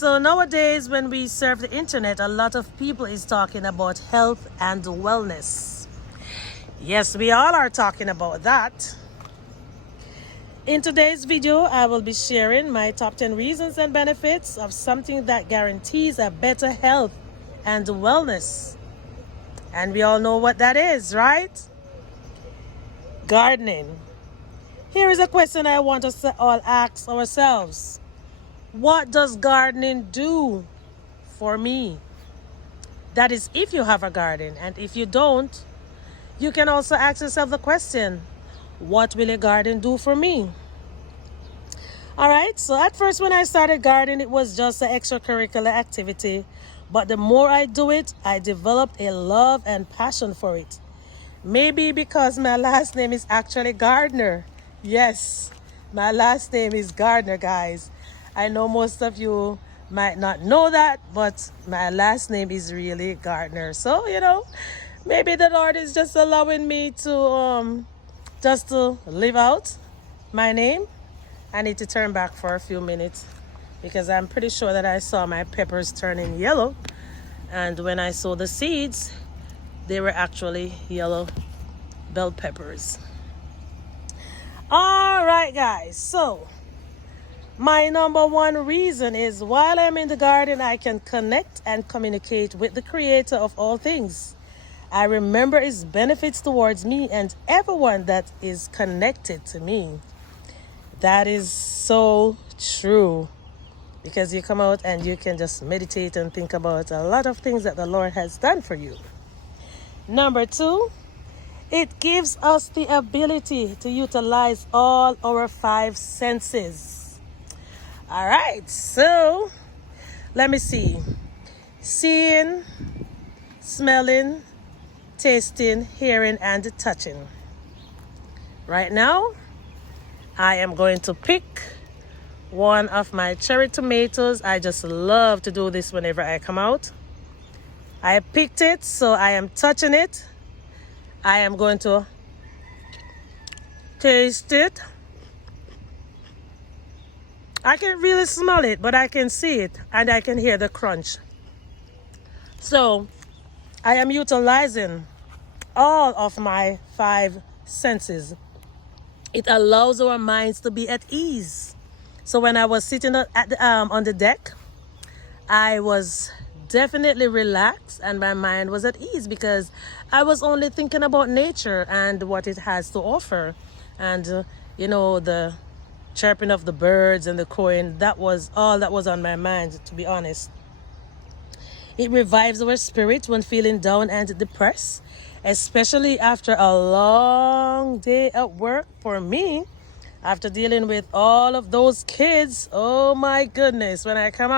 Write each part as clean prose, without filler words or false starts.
so nowadays when we surf the internet, a lot of people is talking about health and wellness. Yes, we all are talking about that. In today's video, I will be sharing my top 10 reasons and benefits of something that guarantees a better health and wellness. And we all know what that is, right? Gardening. Here is a question I want us to all ask ourselves. What does gardening do for me? That is, if you have a garden. And if you don't, you can also ask yourself the question, what will a garden do for me? All right, so at first when I started gardening, it was just an extracurricular activity. But the more I do it, I developed a love and passion for it. Maybe because my last name is actually Gardner. Yes, my last name is Gardner, guys. I know most of you might not know that, but my last name is really Gardner. So, maybe the Lord is just allowing me to just to live out my name. I need to turn back for a few minutes because I'm pretty sure that I saw my peppers turning yellow. And when I saw the seeds, they were actually yellow bell peppers. All right, guys. So my number one reason is while I'm in the garden, I can connect and communicate with the creator of all things. I remember his benefits towards me and everyone that is connected to me. That is so true because you come out and you can just meditate and think about a lot of things that the Lord has done for you. Number two, it gives us the ability to utilize all our 5 senses. All right, so let me see. Seeing, smelling, tasting, hearing, and touching. Right now, I am going to pick one of my cherry tomatoes. I just love to do this whenever I come out. I picked it, so I am touching it. I am going to taste it. I can really smell it, but I can see it and I can hear the crunch. So I am utilizing all of my 5 senses. It allows our minds to be at ease. So when I was sitting on the deck, I was definitely relaxed and my mind was at ease because I was only thinking about nature and what it has to offer. And, the chirping of the birds and the crowing, that was all that was on my mind, to be honest. It revives our spirit when feeling down and depressed, especially after a long day at work. For me, after dealing with all of those kids, oh my goodness, when I come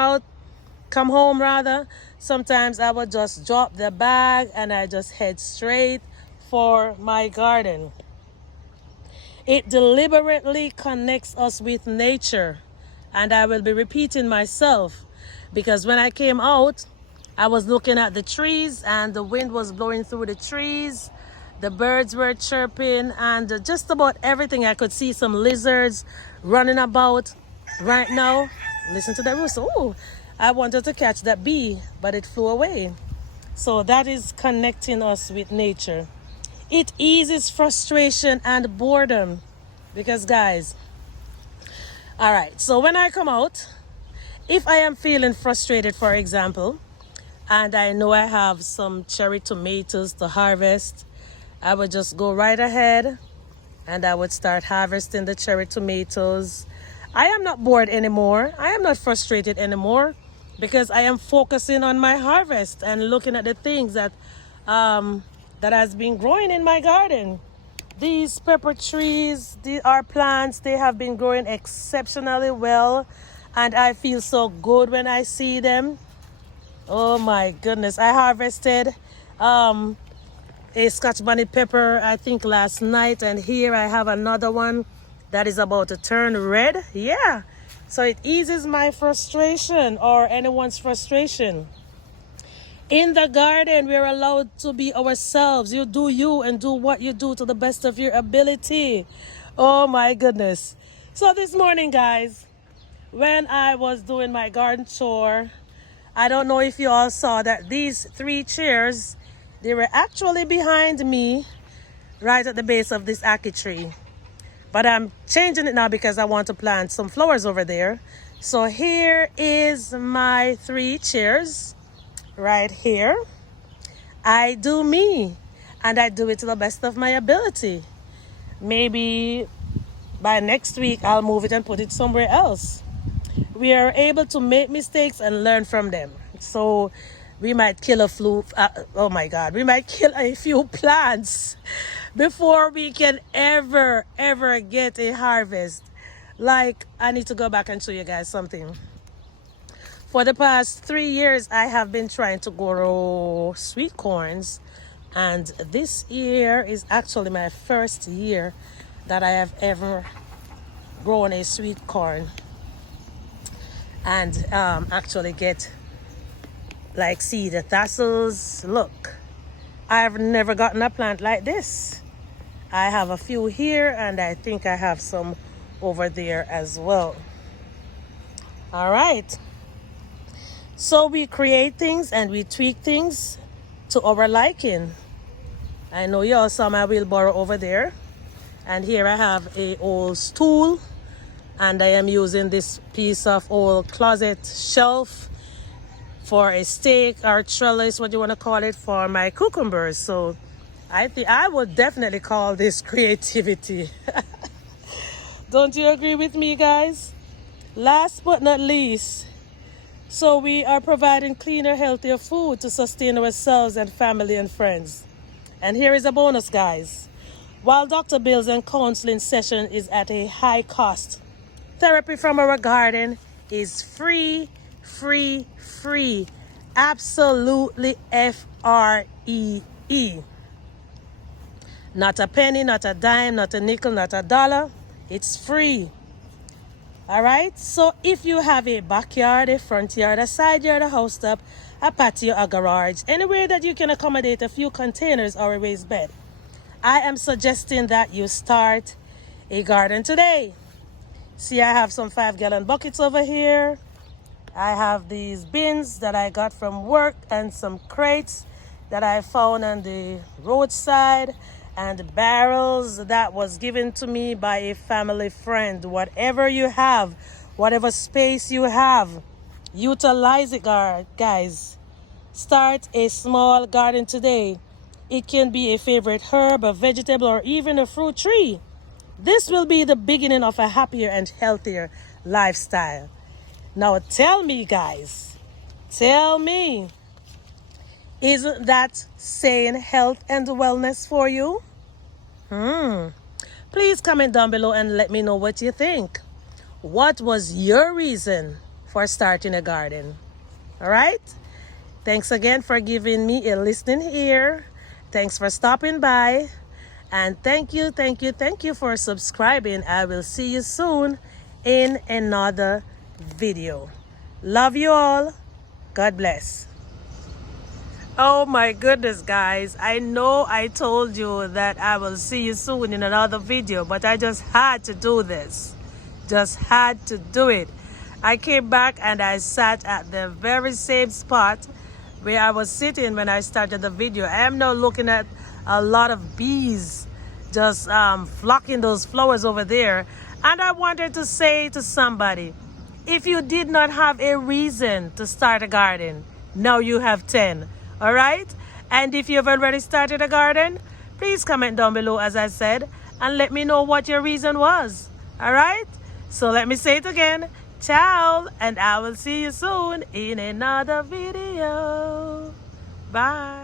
home, sometimes I would just drop the bag and I just head straight for my garden. It deliberately connects us with nature, and I will be repeating myself because when I came out, I was looking at the trees and the wind was blowing through the trees. The birds were chirping and just about everything. I could see some lizards running about. Right now, listen to that rooster. Oh, I wanted to catch that bee, but it flew away. So that is connecting us with nature. It eases frustration and boredom because, guys, all right, so when I come out, if I am feeling frustrated, for example, and I know I have some cherry tomatoes to harvest, I would just go right ahead and I would start harvesting the cherry tomatoes. I am not bored anymore. I am not frustrated anymore because I am focusing on my harvest and looking at the things that has been growing in my garden. These pepper trees, our plants, they have been growing exceptionally well and I feel so good when I see them. Oh my goodness, I harvested a Scotch bonnet pepper I think last night, and here I have another one that is about to turn red. Yeah, so it eases my frustration or anyone's frustration. In the garden, we're allowed to be ourselves. You do you and do what you do to the best of your ability. Oh my goodness. So this morning, guys, when I was doing my garden chore, I don't know if you all saw that these 3 chairs, they were actually behind me right at the base of this ackee tree. But I'm changing it now because I want to plant some flowers over there. So here is my 3 chairs right here. I do me, and I do it to the best of my ability. Maybe by next week, I'll move it and put it somewhere else. We are able to make mistakes and learn from them. So we might kill we might kill a few plants before we can ever get a harvest. Like, I need to go back and show you guys something. For the past 3 years, I have been trying to grow sweet corns, and this year is actually my first year that I have ever grown a sweet corn and actually get, like, see the tassels. Look, I've never gotten a plant like this. I have a few here, and I think I have some over there as well. All right, so we create things and we tweak things to our liking. I know you all saw my wheelbarrow over there, and here I have a old stool, and I am using this piece of old closet shelf for a stake or trellis, what you want to call it, for my cucumbers. So I think I would definitely call this creativity. Don't you agree with me, guys? Last but not least, so we are providing cleaner, healthier food to sustain ourselves and family and friends. And here is a bonus, guys. While doctor bills and counseling session is at a high cost, therapy from our garden is free. Absolutely free. Not a penny, not a dime, not a nickel, not a dollar. It's free. All right? So if you have a backyard, a front yard, a side yard, a house top, a patio, a garage, anywhere that you can accommodate a few containers or a raised bed, I am suggesting that you start a garden today. See, I have some 5-gallon buckets over here. I have these bins that I got from work and some crates that I found on the roadside, and barrels that was given to me by a family friend. Whatever you have, whatever space you have, utilize it, guys. Start a small garden today. It can be a favorite herb, a vegetable, or even a fruit tree. This will be the beginning of a happier and healthier lifestyle. Now tell me, guys, tell me, isn't that saying health and wellness for you? Please comment down below and let me know what you think. What was your reason for starting a garden? All right? Thanks again for giving me a listening ear. Thanks for stopping by. And thank you for subscribing. I will see you soon in another video. Love you all. God bless. Oh my goodness, guys. I know I told you that I will see you soon in another video, but I just had to do this. Just had to do it. I came back and I sat at the very same spot where I was sitting when I started the video. I am now looking at a lot of bees just flocking those flowers over there. And I wanted to say to somebody, if you did not have a reason to start a garden, now you have 10. All right? And if you've already started a garden, please comment down below, as I said, and let me know what your reason was. All right? So let me say it again. Ciao, and I will see you soon in another video. Bye.